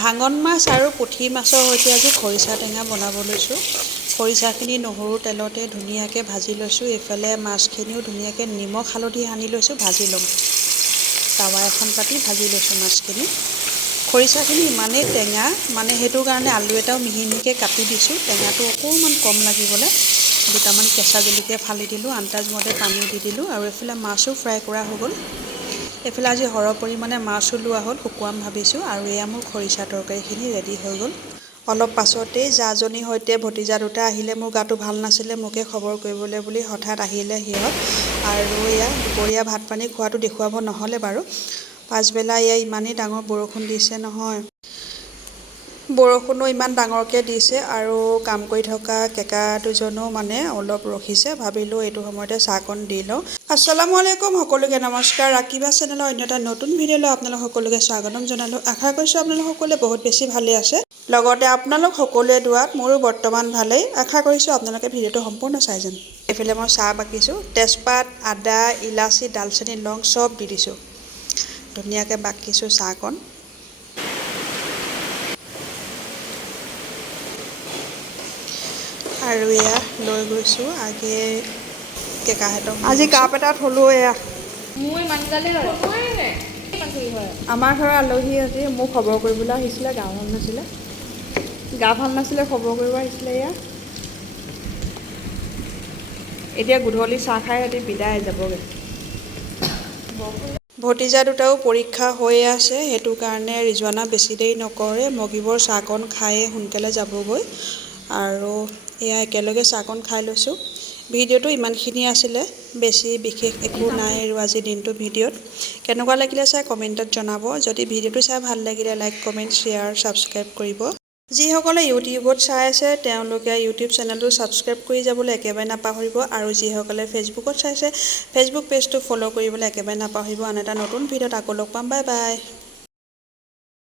ভাঙন মাছ আৰু পুঠি মাছৰ সৈতে আজি খৰিচা টেঙা বনাব লৈছোঁ। খৰিচাখিনি নহৰু তেলতে ধুনীয়াকৈ ভাজি লৈছোঁ। এইফালে মাছখিনিও ধুনীয়াকৈ নিমখ হালধি সানি লৈছোঁ, ভাজি ল'ম। টাৱা এখন পাতি ভাজি লৈছোঁ মাছখিনি। খৰিচাখিনি ইমানেই টেঙা, সেইটো কাৰণে আলু এটাও মিহি মিহিকৈ কাটি দিছোঁ। টেঙাটো অকণমান কম লাগিবলৈ দুটামান কেঁচা জলকীয়া ফালি দিলোঁ, আন্দাজমতে পানী দি দিলোঁ আৰু এইফালে মাছো ফ্ৰাই কৰা হৈ গ'ল। এইফালে আজি সৰহ পৰিমাণে মাছো লোৱা হ'ল, শুকুৱাম ভাবিছোঁ। আৰু এয়া মোৰ খৰিচা তৰকাৰীখিনি ৰেডি হৈ গ'ল। অলপ পাছতেই জাজনীৰ সৈতে ভতিজা দুটা আহিলে। মোৰ গাটো ভাল নাছিলে, মোকে খবৰ কৰিবলৈ বুলি হঠাৎ আহিলে সিহঁত। আৰু এয়া দুপৰীয়া ভাত পানী খোৱাটো দেখুৱাব নহ'লে বাৰু। পাছবেলা এয়া ইমানেই ডাঙৰ বৰষুণ দিছে নহয়, বৰষুণো ইমান ডাঙৰকৈ দিছে আৰু কাম কৰি থকা কেঁকা দুজনো অলপ ৰখিছে। ভাবিলোঁ এইটো সময়তে চাহকণ দি লওঁ। আসসালামু আলাইকুম, সকলোকে নমস্কাৰ। ৰাকিবা চেনেলৰ অন্য এটা নতুন ভিডিঅ'লৈ আপোনালোক সকলোকে স্বাগতম জনালোঁ। আশা কৰিছোঁ আপোনালোক সকলোৱে বহুত বেছি ভালেই আছে। লগতে আপোনালোক সকলোৱে দোৱাত মোৰো বৰ্তমান ভালেই। আশা কৰিছোঁ আপোনালোকে ভিডিঅ'টো সম্পূৰ্ণ চাই যাম। এইফালে মই চাহ বাকিছোঁ। তেজপাত, আদা, ইলাচি, ডালচেনি, লং চব দি দিছোঁ। ধুনীয়াকৈ বাকিছোঁ চাহকণ। আৰু এয়া লৈ গৈছোঁ আগে কেঁকাহঁতক। আজি কাপ এটা থলোঁ। এয়া আমাৰ ঘৰৰ আলহী আজি মোক খবৰ কৰিবলৈ আহিছিলে। গা ভাল নাছিলে, খবৰ কৰিব আহিছিলে। এতিয়া গধূলি চাহ খাই সিহঁতি বিদায় যাবগৈ। ভতিজা দুটাও পৰীক্ষা হৈ আছে, সেইটো কাৰণে ৰিজৱানা বেছি দেৰি নকৰে, মগিবৰ চাহকণ খায়ে সোনকালে যাবগৈ। আৰু এয়া একেলগে চাহকণ খাই লৈছোঁ। ভিডিঅ'টো ইমানখিনি আছিলে, বেছি বিশেষ একো নাই আৰু আজিৰ দিনটো ভিডিঅ'ত। কেনেকুৱা লাগিলে চাই কমেণ্টত জনাব। যদি ভিডিঅ'টো চাই ভাল লাগিলে লাইক, কমেণ্ট, শ্বেয়াৰ, ছাবস্ক্ৰাইব কৰিব। যিসকলে ইউটিউবত চাই আছে তেওঁলোকে ইউটিউব চেনেলটো ছাবস্ক্ৰাইব কৰি যাবলৈ একেবাৰে নাপাহৰিব। আৰু যিসকলে ফেচবুকত চাইছে ফেচবুক পেজটো ফ'ল' কৰিবলৈ একেবাৰে নাপাহৰিব। আন এটা নতুন ভিডিঅ'ত আকৌ লগ পাম। Bye bye.